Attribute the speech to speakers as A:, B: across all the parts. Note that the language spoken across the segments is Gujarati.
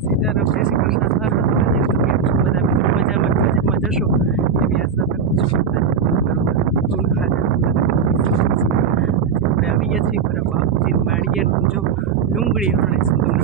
A: સીતારામ જય શ્રી કૃષ્ણ. બધા મજામાં મજામાં જશો એવી આશા રાખું છું આપણે આવી ગયા છીએ માળીએ જો ડુંગળી અને સુંદર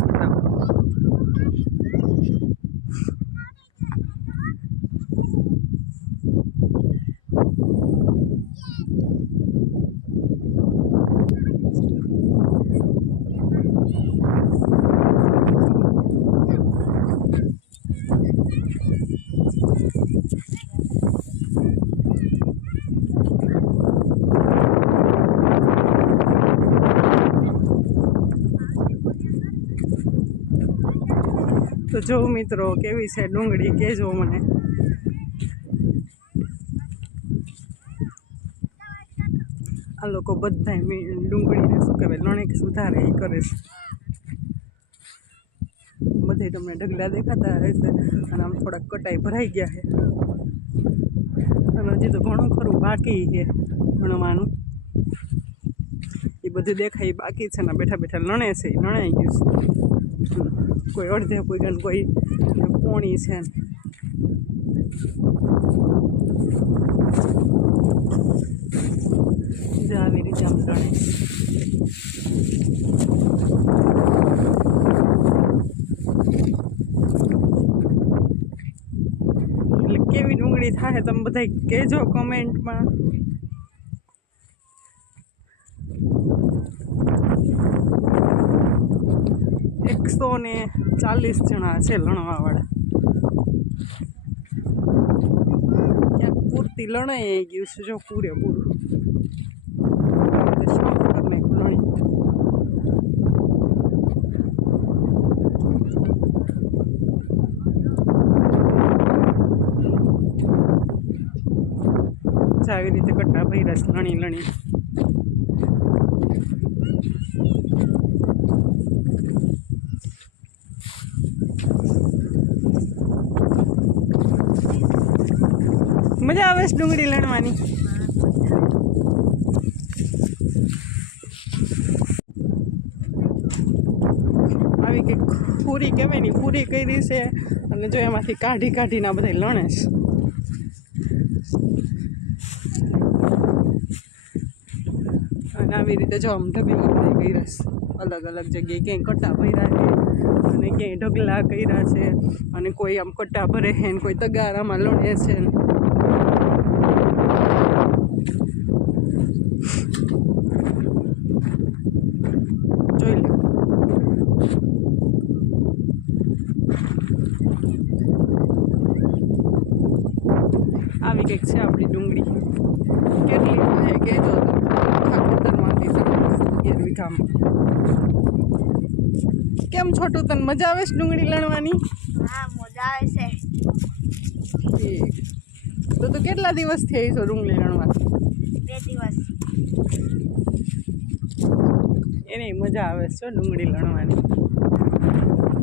A: તો જો મિત્રો, કેવી છે ડુંગળી? કેજો મને. આ લોકો બધા ડુંગળીને શું કહેવાય, લણેક સુધારે એ કરે છે. બધે તમને ઢગલા દેખાતા હશે અને આમ થોડાક કટાઈ ભરાઈ ગયા છે. અને હજી તો ઘણું ખરું બાકી છે ભણવાનું. એ બધું દેખાય બાકી છે ને બેઠા બેઠા લણે છે લણાઈ ગયું છે. કોઈ અડધે કોઈ કોઈ, પોણી છે ને. જો આવી રીતે આમ લણે એટલે કેવી ડુંગળી થાય તમે બધા કહેજો કમેન્ટમાં. એકસો ને ચાલીસ જણા છે લણવાવાળા. ક્યાંક પૂરતી લણાઈ ગયું છે, જો પૂરેપૂરું તે શોખ કરીને લણી જો આવી રીતે કટ્ટા ભાઈ રસ લણી લણી. મજા આવે છે ડુંગળી લણવાની. આવી કે પૂરી કહેવાય ને, પૂરી કરી છે. અને જો એમાંથી કાઢી કાઢીને આ બધા લણે છે અને આવી રીતે જો આમ ઢગલા બધા કર્યા છે અલગ અલગ જગ્યાએ ક્યાંય કટ્ટા ભર્યા છે અને ક્યાંય ઢગલા કર્યા છે અને કોઈ આમ કટ્ટા ભરે છે ને કોઈ તગારામાં લોડે છે. ને જોઈ લો. આવી કંઈક છે આપણી ડુંગળી. કેટલી થાય કહેજો ખેતરમાંથી વીઘામાં કેમ છોટું તને મજા આવે છે ડુંગળી લણવાની?
B: હા મજા આવે છે.
A: તો તું કેટલા દિવસ થઈ છો ડુંગળી લણવા?
B: બે દિવસ.
A: એને મજા આવે છે ડુંગળી લણવાની.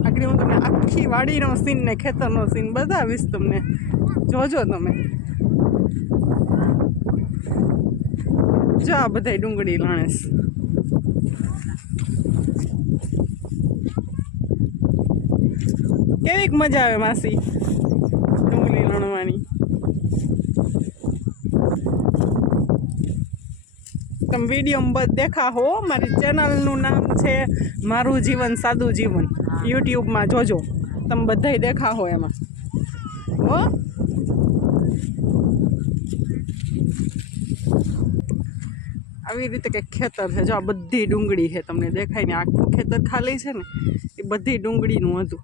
A: આખરી હું તમને આખી વાડીનો સીન ને ખેતરનો સીન બતાવીશ તમને. જોજો તમે. જો આ બધાય ડુંગળી લણેશ. કેવીક મજા આવે માસી ડુંગળી લણવાની. તમે વીડિયો દેખા હો, મારી ચેનલનું નામ છે મારું જીવન સાદું જીવન. યુટ્યુબમાં જોજો, તમે બધાય દેખા હો એમાં. હો? આવી રીતે કંઈક ખેતર છે. જો આ બધી ડુંગળી છે તમને દેખાય ને આખું ખેતર ખાલી છે ને એ બધી ડુંગળીનું હતું.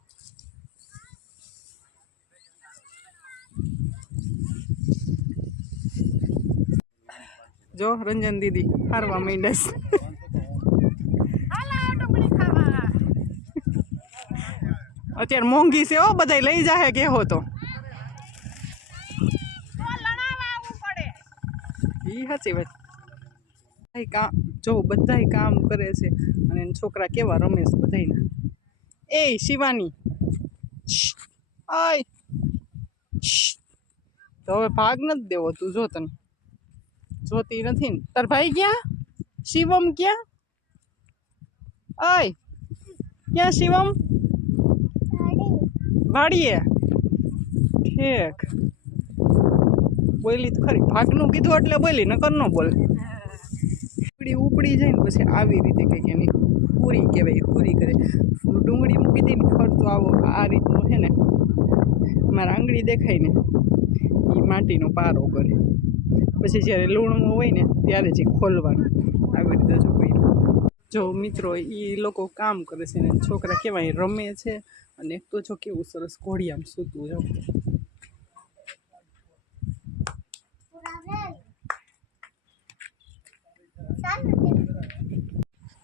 A: જો રંજન દીદી હારવા માંડે છે.
B: હાલો ડુંગળી ખાવા
A: અત્યારે મોંઘી છે હો બધા લઈ જાહે કેહો તો. એ સાચી વાત. બધાય કામ જો બધાય કામ કરે છે અને છોકરા કેવા રમેશ છે બધાયના. એ શિવાની. આય. તો હવે ભાગ નથી દેવો તું, જો તને. જોતી નથી ને. તાર ભાઈ ક્યાં? શિવમ ક્યાં? આય. ક્યાં શિવમ? વાડીએ. ઠીક. બોલી તો ખરી. ભાગનું કીધું એટલે બોલી નકર ન બોલ. ડુંગળી ઉપડી જાય ને પછી આવી રીતે કંઈક એની પૂરી કહેવાય, પૂરી કરે. ડુંગળી મૂકી દઈને ફરતો આવો. આ રીતનું છે ને, મારા આંગળી દેખાય ને એ માટીનો પારો કરે. પછી જ્યારે લૂણવું હોય ને, ત્યારે જ ખોલવાનું. આવી રીતે જો જો મિત્રો એ લોકો કામ કરે છે ને, છોકરા કેવાય રમે છે. અને એક તો જો કેવું સરસ ઘોડિયામ સૂતું જો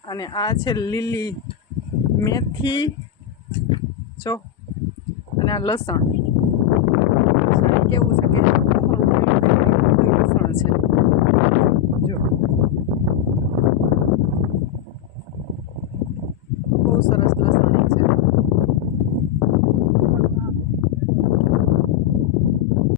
A: અને આ છે લીલી મેથી. જો. અને આ લસણ. કેવું છે કે લસણ છે?